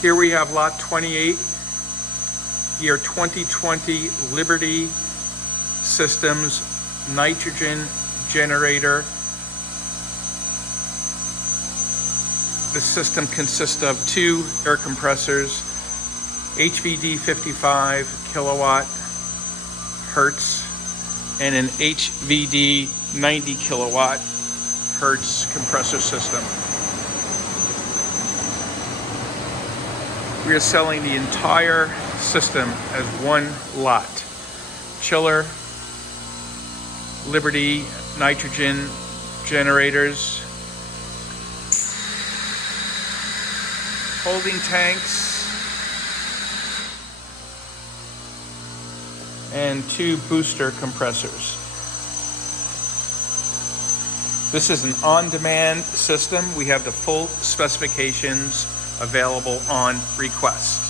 Here we have lot 28, year 2020 Liberty Systems nitrogen generator. The system consists of 2 air compressors, HVD 55 kilowatt hertz and an HVD 90 kilowatt hertz compressor system. We are selling the entire system as one lot. Chiller, Liberty nitrogen generators, holding tanks, and 2 booster compressors. This is an on-demand system. We have the full specifications available on request.